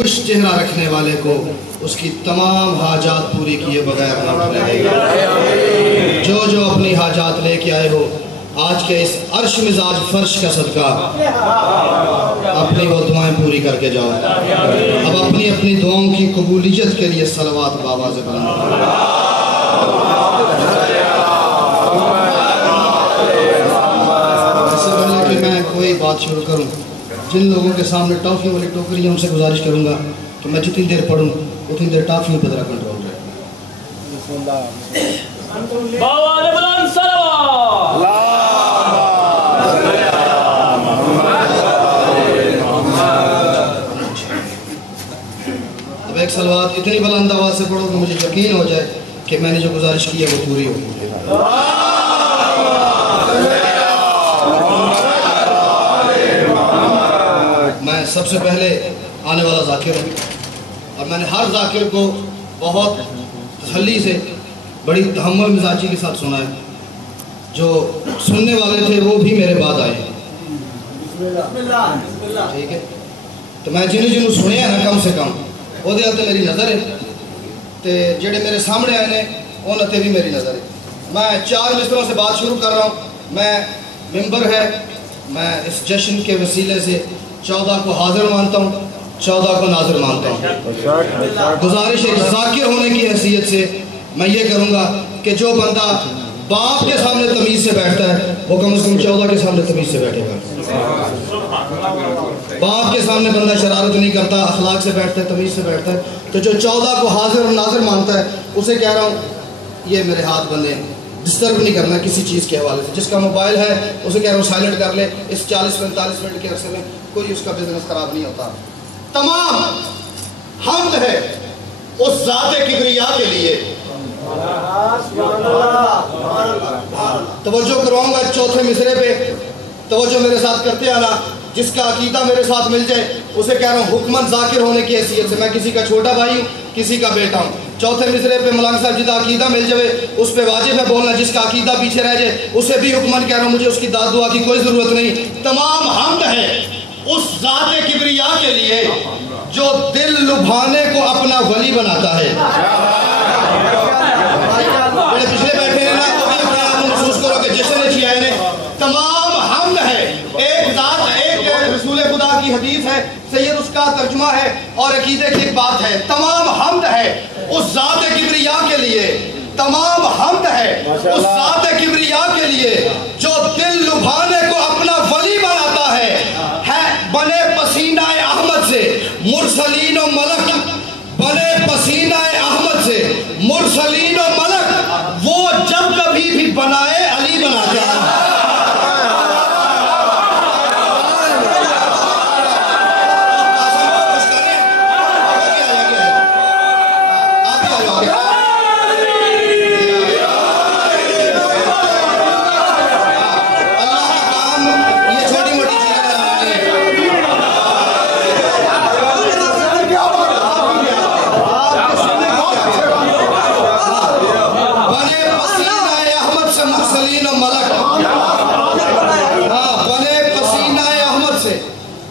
खुश चेहरा रखने वाले को उसकी तमाम हाजात पूरी किए बगैर न उठने देगा। जो जो अपनी हाजात लेके आए हो आज के इस अर्श मिजाज फर्श का सदका अपनी वो दुआएं पूरी करके जाओ। अब अपनी अपनी दुआओं की कबूलियत के लिए सलवात बाबा से बुलंद। इससे पहले कि मैं कोई बात शुरू करूं, जिन लोगों के सामने टॉफी वाली टोकरी है उनसे गुजारिश करूंगा कि मैं जितनी देर पढ़ूं उतनी देर टॉफी पर जरा कंट्रोल रहे। अब एक सलवात इतनी बुलंद आवाज़ से पढ़ो कि मुझे यकीन हो जाए कि मैंने जो गुजारिश की है वो पूरी होगी। मैं सबसे पहले आने वाला जाकिर हूँ और मैंने हर जाकिर को बहुत तसल्ली से बड़ी तहम्मुल मिजाजी के साथ सुना है। जो सुनने वाले थे वो भी मेरे बाद आए हैं, ठीक है। तो मैं जिन्होंने जिन्होंने सुने हैं ना कम से कम वो मेरी नज़र है, तो जेडे मेरे सामने आए ने उन्होंने भी मेरी नज़र है। मैं 4 मिसरों से बात शुरू कर रहा हूँ। मैं मिंबर है, मैं इस जश्न के वसीले से 14 को हाजिर मानता हूँ, 14 को नाजिर मानता हूँ। गुजारिश एक जाकिर होने की हैसियत से मैं ये करूँगा कि जो बंदा बाप के सामने तमीज़ से बैठता है वो कम से कम 14 के सामने तमीज़ से बैठेगा। बाप के सामने बंदा शरारत नहीं करता, अखलाक से बैठता है, तमीज़ से बैठता है। तो जो 14 को हाजिर और नाजिर मानता है उसे कह रहा हूँ ये मेरे हाथ बंधे हैं, डिस्टर्ब नहीं करना किसी चीज़ के हवाले से। जिसका मोबाइल है उसे कह रहा हूँ साइलेंट कर ले। इस 40-45 मिनट के अरसे में कोई उसका बिजनेस खराब नहीं होता। तमाम हम्द है उस ज़ाते किबरिया के लिए। तवज्जो करवाऊंगा चौथे मिसरे पे, तवज्जो मेरे साथ करते आना। जिसका अकीदा मेरे साथ मिल जाए उसे कह रहा हूँ हुक्मन जाकिर होने की हैसियत से। मैं किसी का छोटा भाई हूँ, किसी का बेटा हूँ। चौथे मिसरे पे मौलाना साहब जिदा अकीदा मिल जाए उस पे वाजिब है बोलना। जिसका अकीदा पीछे रह जाए उसे भी हुक्मन कह रहा हूँ, मुझे उसकी दाद दुआ की कोई ज़रूरत नहीं। तमाम हम्द है उस ज़ाते किबरिया के लिए जो दिल लुभाने को अपना वली बनाता है। पिछले बैठे हैं ना तो भी अपने आप महसूस करो कि जश्न अच्छी आए ने। तमाम हम्द है एक ज़ात, एक रसूल खुदा की हदीस है, सैयद उसका तर्जुमा है और अकीदे की एक बात है। तमाम हम्द है उस ज़ाते किबरिया के लिए, तमाम हम्द है उस ज़ाते किबरिया के लिए जो दिल लुभाने को अपना वली बनाता है बने पसीना अहमद से मुरसलीन और मलक, बने पसीना अहमद से मुरसलीन और मलक। वो जब कभी भी बनाए अली बनाता है।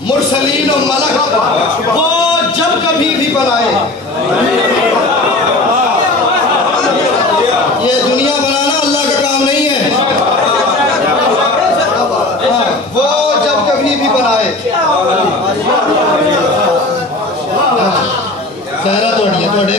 मुरसलीन और मलक वो जब कभी भी बनाए। ये दुनिया बनाना अल्लाह का काम नहीं है, वो जब कभी भी बनाए। सहरा तोड़िए तोड़े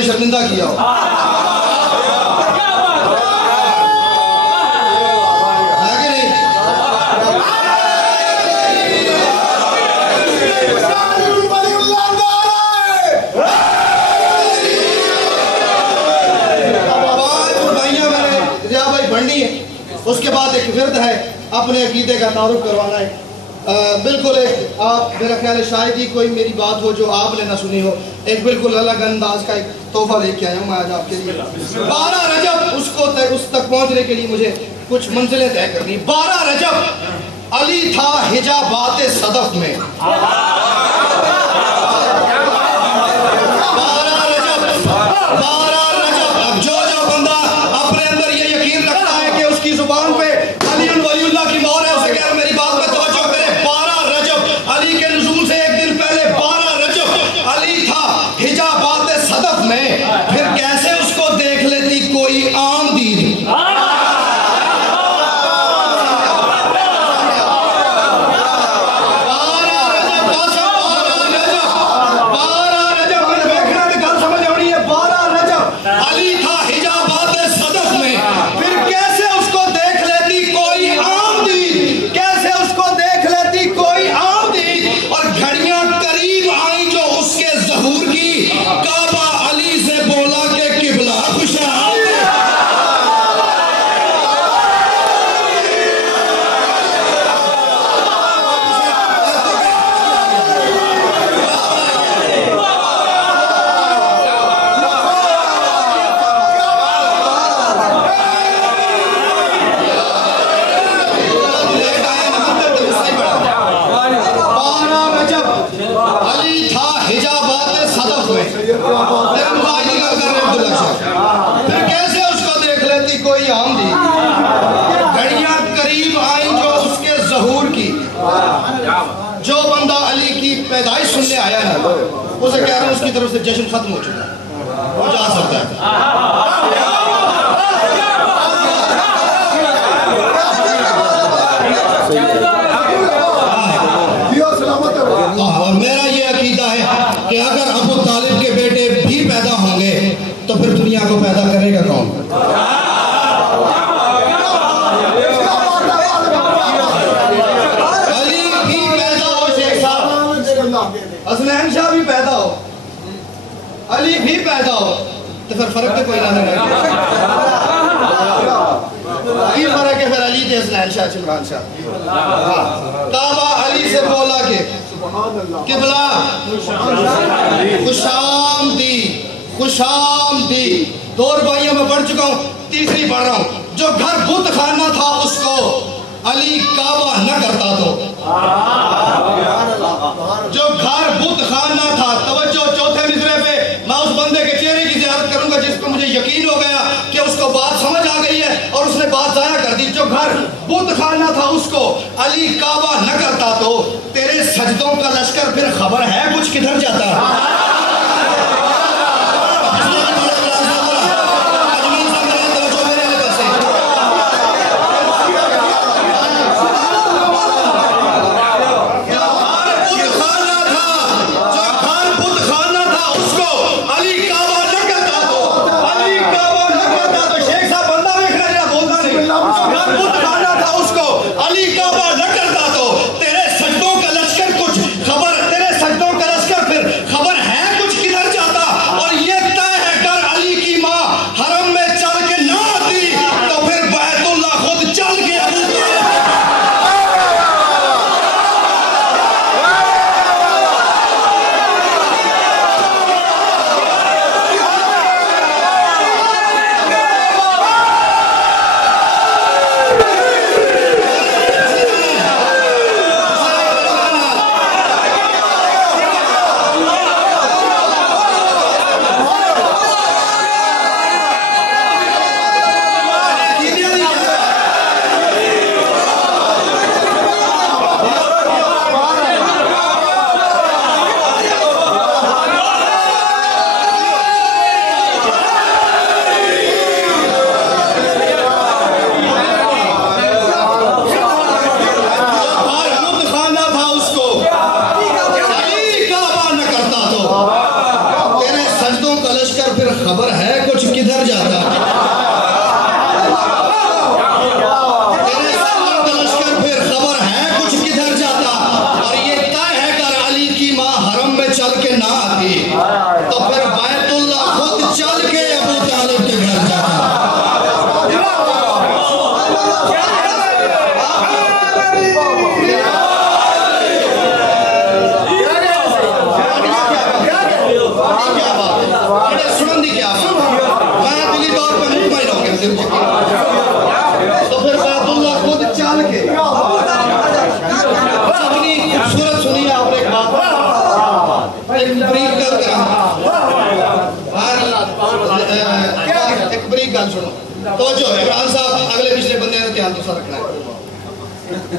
शर्मिंदा किया हो। उसके बाद एक विरद है अपने अकीदे का तारुफ करवाना है। बिल्कुल एक आप मेरा ख्याल है शायद ही कोई मेरी बात हो जो आपने ना सुनी हो। एक बिल्कुल अलग अंदाज का एक तोहफा लेके आया हूँ मैं आज आपके लिए। 12 रजब उस तक पहुँचने के लिए मुझे कुछ मंजिलें तय करनी। 12 रजब अली था हिजाबात सदफ में। 12 रजब अब जो बंदा अपने अंदर ये यकीन रखता है कि उसकी जुबान पे अली वलीउल्लाह की मोहर है, उसे कह रहा मेरी बात पे तवज्जो करे। 12 रजब अली के नुज़ूल से एक दिन पहले 12 रजब अली था हिजाबात सदफ में। फिर कैसे उसको देख लेती कोई आम दीन। जो बंदा अली की पैदाइश सुनने आया है उसे कह रहा हूं उसकी तरफ से जश्न खत्म हो चुका है, वो जा सकता है। और मेरा ये अकीदा है कि अगर अबू तालिब के बेटे भी पैदा होंगे तो फिर दुनिया को पैदा करेगा कौन? हसनैन शाह भी पैदा हो, अली भी पैदा हो, तो फिर फर्क तो कोई ना रहेगा। ये फर्क है फिर अली के हसनैन शाह इमरान शाह। काबा अली से बोला कि किबला खुशामदी। 2 रुबाइयां में पढ़ चुका हूँ, तीसरी पढ़ रहा हूँ। जो घर बुत खाना था उसको अली काबा न करता तो। जो घर बुत खाना था, तवज्जो चौथे मिसरे पे मैं उस बंदे के चेहरे की ज़ियारत करूंगा जिसको मुझे यकीन हो गया कि उसको बात समझ आ गई है और उसने बात ज़ाया कर दी। जो घर बुत खाना था उसको अली काबा न करता तो तेरे सजदों का लश्कर फिर खबर है कुछ किधर जाता। खबर है दिल को। तो फिर सादुल्लाह खुद चल के अपनी खूबसूरत सुनी आपने एक बात, एक ब्रीफ गल करा, एक ब्रीफ गल सुनो तो जो इमरान साहब अगले पिछले बंदे का ध्यान तो रखना है।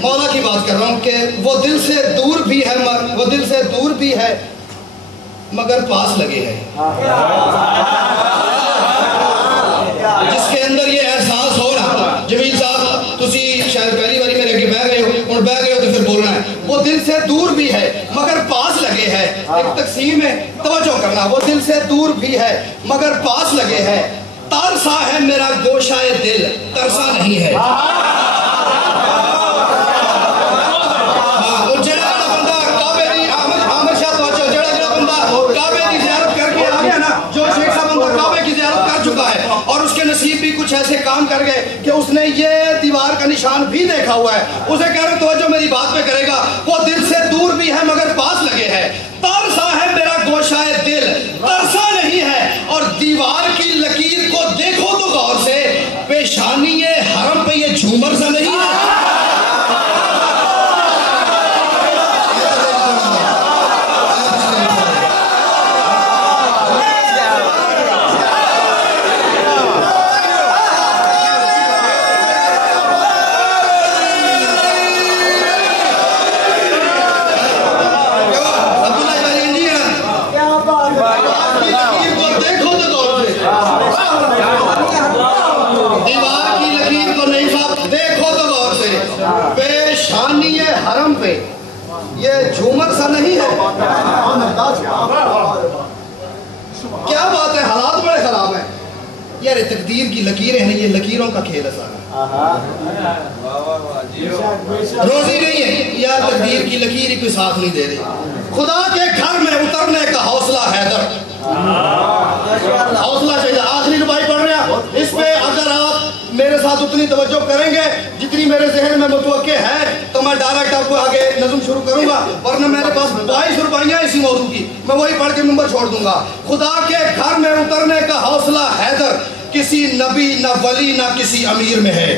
मौला की बात कर रहा हूँ कि वो दिल से दूर भी है, वो दिल से दूर भी है मगर पास लगे है। जिसके अंदर ये एहसास हो ना, जमील साहब तुसी शायद पहली बारी मेरे अगे बह गए हो, और बह गए हो तो फिर बोलना है, वो दिल से दूर भी है मगर पास लगे है। एक तकसीम है, तवज्जो करना, वो दिल से दूर भी है मगर पास लगे है। तरसा है मेरा गोशाए दिल, तरसा नहीं है। और उसके नसीब भी कुछ ऐसे काम कर गए कि उसने ये दीवार का निशान भी देखा हुआ है। उसे कह रहे तो जो मेरी बात पे करेगा, वो दिल से दूर भी है मगर पास लगे है। तरसा है मेरा गोशाए दिल, तरसा नहीं है। और दीवार की लकीर को देखो तो गौर से, पेशानी हरम पे ये झूमर सा नहीं है। हरम पे ये झूमर सा नहीं है। क्या बात है, हालात बड़े खराब हैं यार। तकदीर की लकीरें हैं, ये लकीरों का खेल है सारा। रोजी नहीं है यार, तकदीर की लकीर ही कोई साथ नहीं दे रही। खुदा के घर में उतरने का हौसला हैदर, हौसला चाहिए। आखिरी रुबाई पढ़ रहे हैं इस पे, अगर आप मेरे साथ उतनी तवज्जो करेंगे जितनी मेरे जहन में मुतवक्के है तो मैं डायरेक्ट आपको आगे नज़्म शुरू करूंगा, वरना मेरे पास 22 रुबाइयां इसी मौजू की, मैं वही पढ़ के मिंबर छोड़ दूंगा। खुदा के घर में उतरने का हौसला हैदर, किसी नबी न वली न किसी अमीर में है।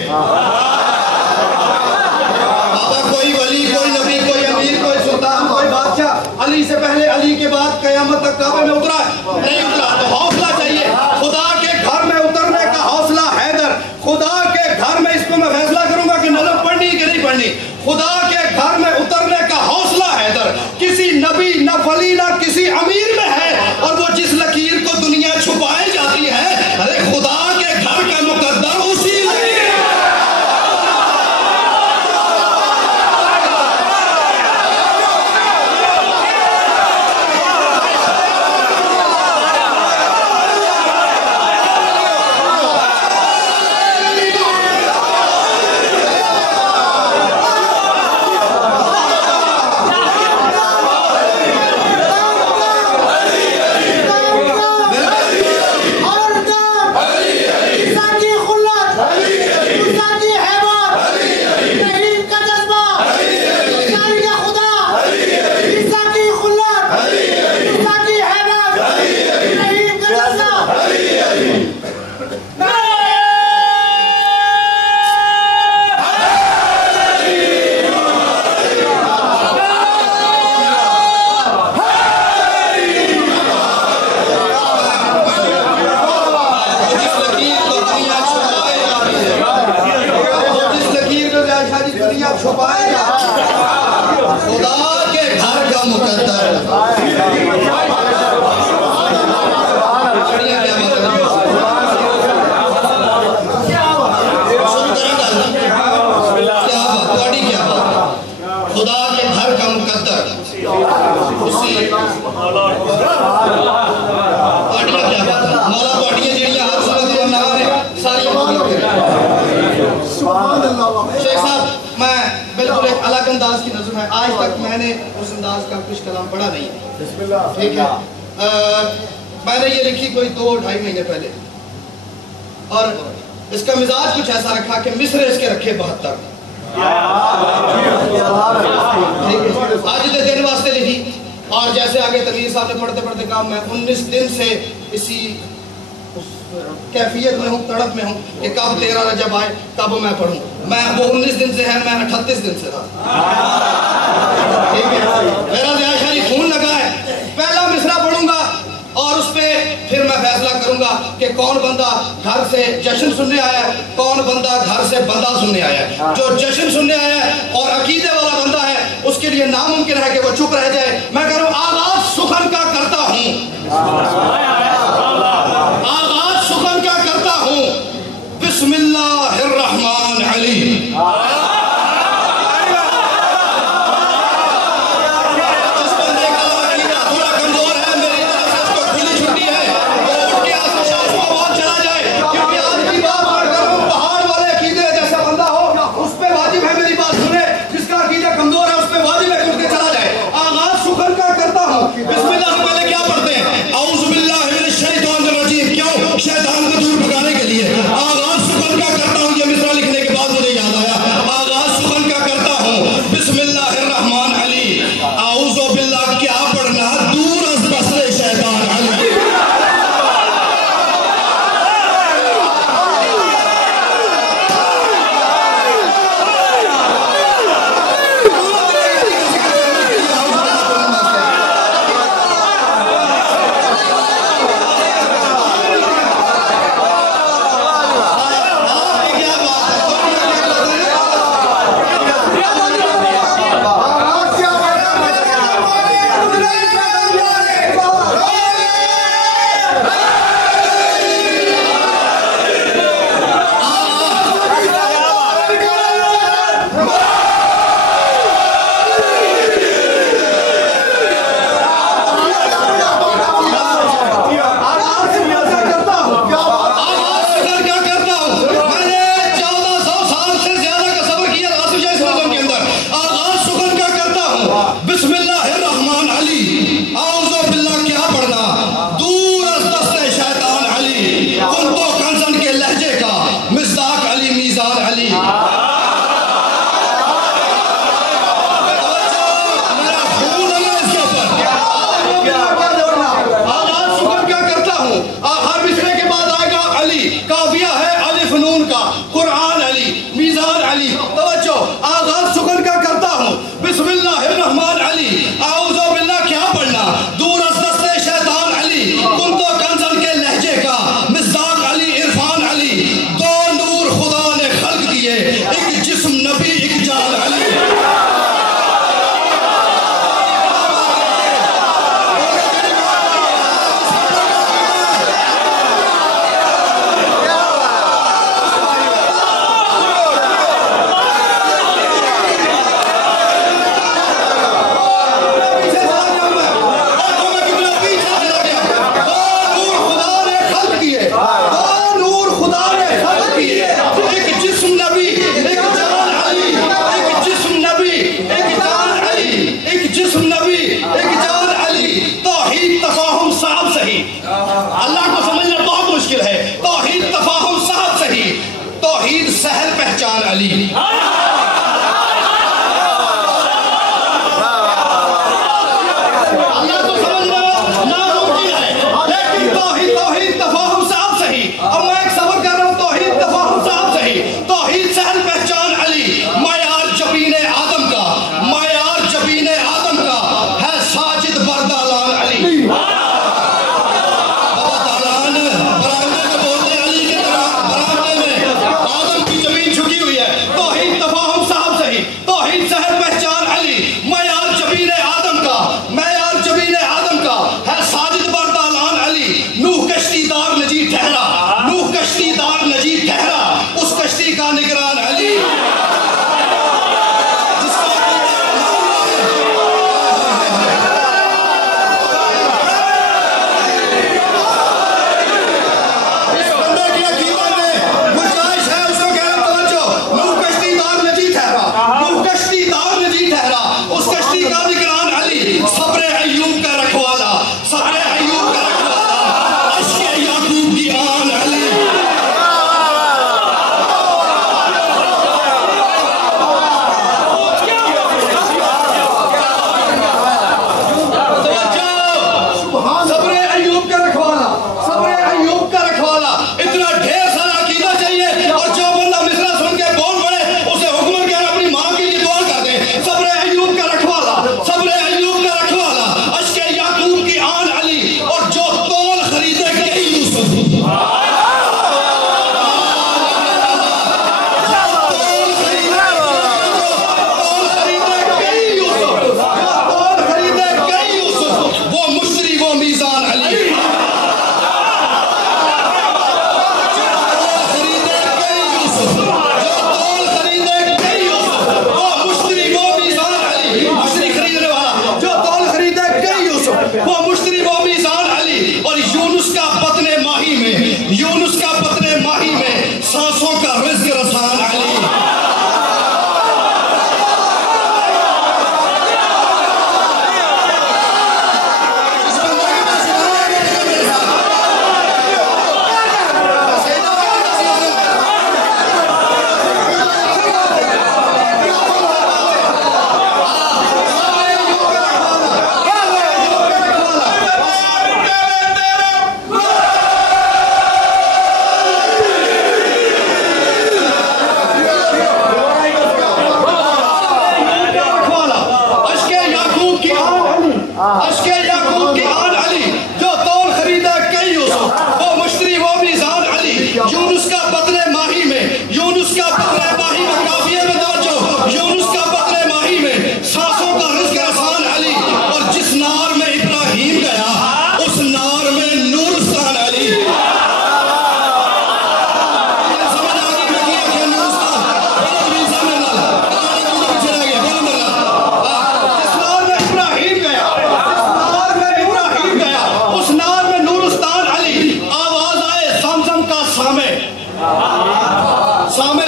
बाबा कोई वली, कोई नबी, कोई अमीर, कोई सुल्तान, कोई बादशाह अली से पहले, अली के बाद कयामत तक काबे में उतरा नहीं उतरा। तो हौसला चाहिए। खुदा के घर में उतरने का हौसला हैदर, खुदा के घर में, इसको मैं फैसला करूंगा कि नज़म पढ़नी कि नहीं पढ़नी। खुदा के घर में उतरने का हौसला हैदर, किसी नबी न वली न किसी अमीर में है। और वो जिस लकीर को दुनिया छुपाई जाती है, अरे खुदा के घर का मुकद्दर उसी लकीर। खुदा के घर का मुकद्दर। खुदा के घर का मुकद्दर उसी मौला पार्टियां जड़ियां हर सूरत में नाम है सारी। शेख साहब, मैं बिल्कुल एक अलग अंदाज की नज़्म है, आज तक मैंने उस अंदाज का कुछ कलाम पढ़ा नहीं है, ठीक है। मैंने ये लिखी कोई 2-2.5 महीने पहले, और इसका मिजाज कुछ ऐसा रखा कि मिस्र इसके रखे 72। आज के दिन वास्ते लिखी, और जैसे आगे तकलीर साहब ने पढ़ते पढ़ते कहा, मैं 19 दिन से इसी उस कैफियत में हूँ, तड़प में हूँ कि कब 13 रजब आए, कब मैं पढ़ूँ। मैं वो 19 दिन से है, मैं 38 दिन से था। ठीक है, मेरा ज़ियाशारी खून लगा है। पहला मिसरा पढ़ूंगा और उस पे फिर मैं फैसला करूंगा कि कौन बंदा घर से जश्न सुनने आया है, कौन बंदा घर से बंदा सुनने आया है। जो जश्न सुनने आया है और अकीदे वाला बंदा है, उसके लिए नामुमकिन है कि वो चुप रह जाए। मैं कह रहा हूं आगाज सुखन का करता हूं, आगाज सुखन का करता हूं। बिस्मिल्लाहिर्रहमान अली। बिस्मिल्लाह से पहले क्या पढ़ते हैं? औज़ु बिल्लाहि मिनश शैतानिर रजीम। क्यों? शैतान को दूर भगाने के लिए। आगाज सुखन का करता हूँ, ये मिसरा लिखने के बाद मुझे याद आया। आगाज सुखन का करता हूँ, बिस्मिल्लाहिर्रहमान अली। औज़ु बिल्लाह क्या पढ़ना? दूर अज़ बस्ते शैतान अली।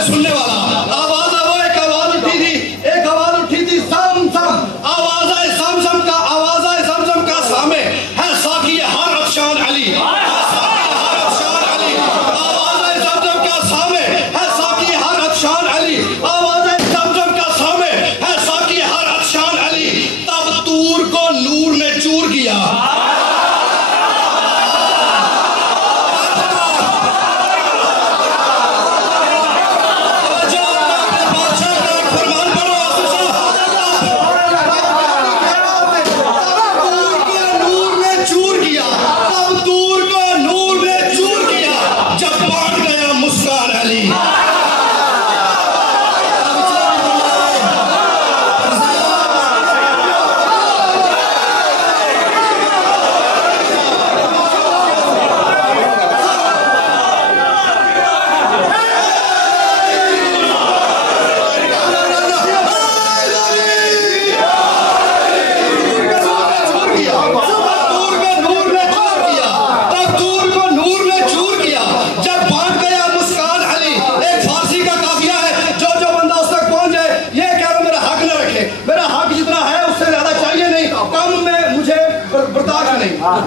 में सुनने वाला। आवाज वो एक आवाज उठी थी, एक आवाज उठी थी समसम। आवाज है समसम का, आवाज है समसम का सामे है साकी हर अफशान अली, है साकी हर अफशान अली। आवाज है समसम का सामे है साकी हर अफशान अली, आवाज है समसम का सामे है साकी हर अफशान अली। तब तूर को नूर ने चूर किया।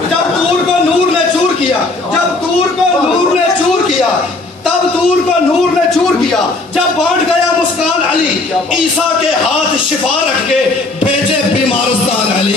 जब तूर को नूर ने चूर किया, जब तूर को नूर ने चूर किया, तब तूर को नूर ने चूर किया। जब बांट गया मुस्कान अली, ईसा के हाथ शिफा रख के भेजे बीमारस्तान अली।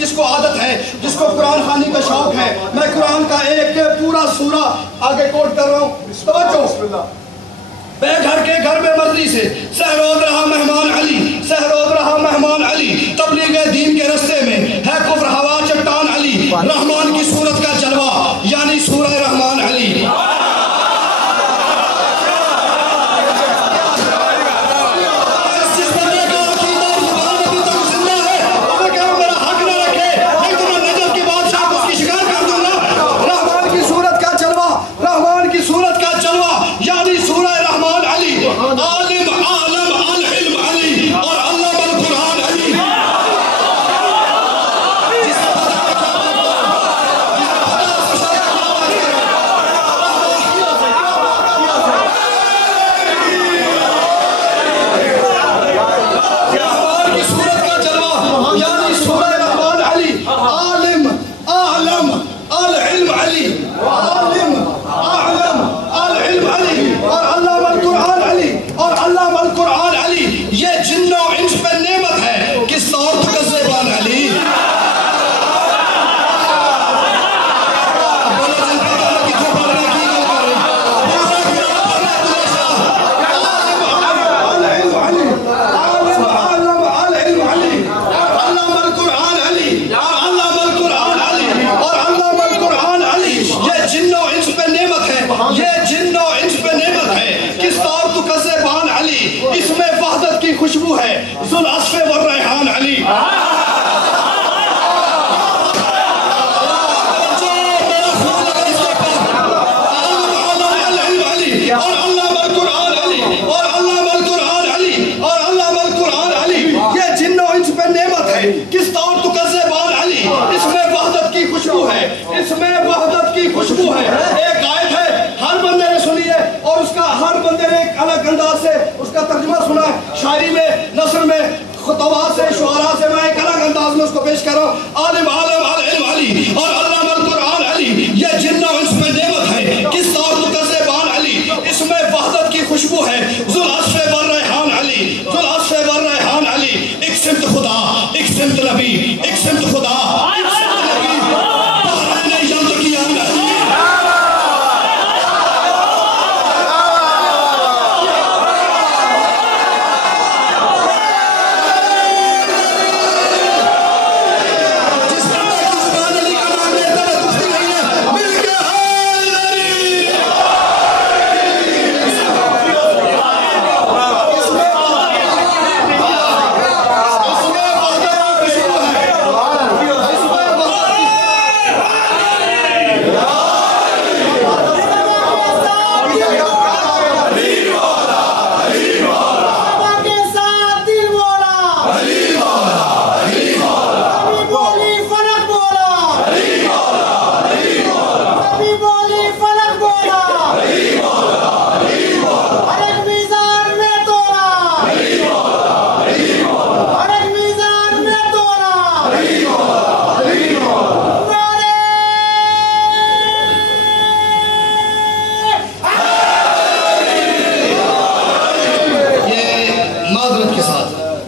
जिसको आदत है, जिसको कुरान खानी का शौक है, मैं कुरान का एक पूरा सूरा आगे कोट कर रहा हूँ, तवज्जो। बेघर के घर में मर्जी से सहरोद रहा मेहमान अली, सहरोद रहा मेहमान इंस पे नेमत है किस तौर तो कज़्ज़ाबान अली। इसमें वहदत की खुशबू है ज़ुल अस्फ़ व रैहान अली। और अल्लाह वल कुरान अली और अल्लाह वल कुरान अली और अल्लाह वल कुरान अली। ये जिन्नो इंस पे नेमत है किस तौर तो कज़्ज़ाबान अली। इसमें वहदत की खुशबू है इसमें वहदत की खुशबू है। एक आयत है हर बंदे ने सुनी है और उसका हर बंदे ने एक अलग अंदाज से उसका तर्जुमा सुना है। शायरी में नस्र में खुतबा से शुआरा से मैं एक अलग अंदाज में उसको पेश कर रहा हूँ। आलिम आलम अल इल्म अली और अल्लाह वल कुरान अली। ये जिन्नो इंस पे नेमत है किस तौर तो कज़्ज़ाबान अली। इसमें वहदत की खुशबू है ज़ुल अस्फ़ व रैहान अली ज़ुल अस्फ़ व रैहान अली। एक सिमत खुदा एक सिमत नबी एक सिमत खुदा एक सिमत नबी बहरान यल्तक़ियान अली।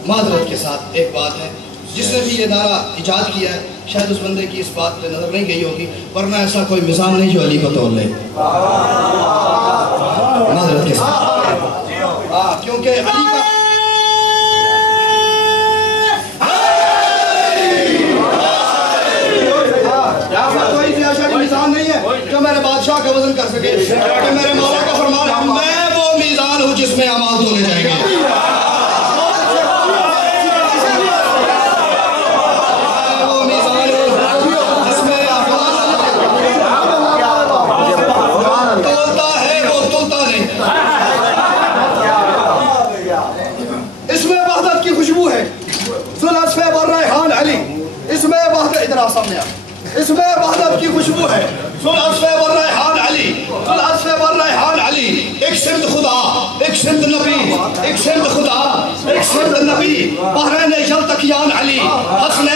माजरत के साथ एक बात है जिसने भी ये नारा इजाद किया है शायद उस बंदे की इस बात पे नजर नहीं गई होगी वरना ऐसा कोई निज़ाम नहीं जो अली को तोड़ ले। माजरत के साथ क्योंकि अली का कोई निज़ाम नहीं है जो मेरे बादशाह का वजन कर सके कि मेरे मौला का फरमान है मैं वो मीज़ान हूँ जिसमें अमाल तोले जाएंगे। इसमें वहदत की खुशबू है ज़ुल अस्फ़ व रैहान अली। इसमें वहदत इधर सामने आ इसमें वहदत की खुशबू है ज़ुल अस्फ़ व रैहान अली ज़ुल अस्फ़ व रैहान अली। एक सिमत खुदा एक सिमत नबी एक सिमत खुदा एक सिमत नबी बहरान यल्तक़ियान अली। हसन